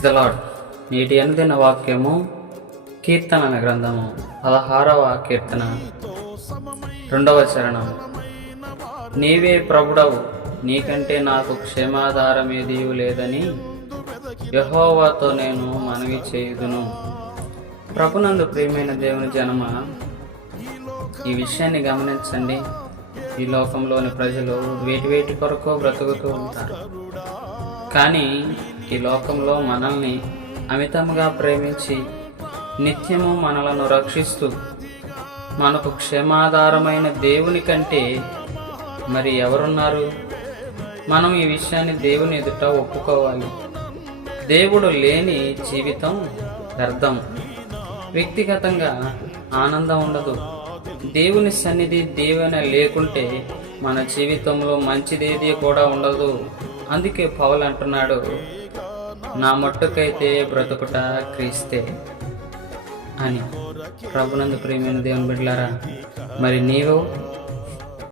Praise the lord నేటి అనుదిన వాక్యము కీర్తన గ్రంథము పదహారవ కీర్తన రెండవ చరణం. నీవే ప్రభుడవు నీకంటే నాకు క్షేమాధారం ఏదీ లేదని యహోవాతో నేను మనవి చేయుదును. ప్రభునందు ప్రియమైన దేవుని జనమ ఈ విషయాన్ని గమనించండి. ఈ లోకంలోని ప్రజలు వేటి వేటి కొరకు బ్రతుకుతూ ఉంటారు. కానీ ఈ లోకంలో మనల్ని అమితముగా ప్రేమించి నిత్యము మనలను రక్షిస్తూ మనకు క్షేమాధారమైన దేవుని కంటే మరి ఎవరున్నారు? మనం ఈ విషయాన్ని దేవుని ఎదుట ఒప్పుకోవాలి. దేవుడు లేని జీవితం వ్యర్థం. వ్యక్తిగతంగా ఆనందం ఉండదు. దేవుని సన్నిధి దీవెన లేకుంటే మన జీవితంలో మంచిదేది కూడా ఉండదు. అందుకే పౌలు అంటున్నాడు నా మట్టుకైతే బ్రతుకుట క్రీస్తే అని. ప్రభునందు ప్రేమైన దేవుని బిడ్డలారా మరి నీవు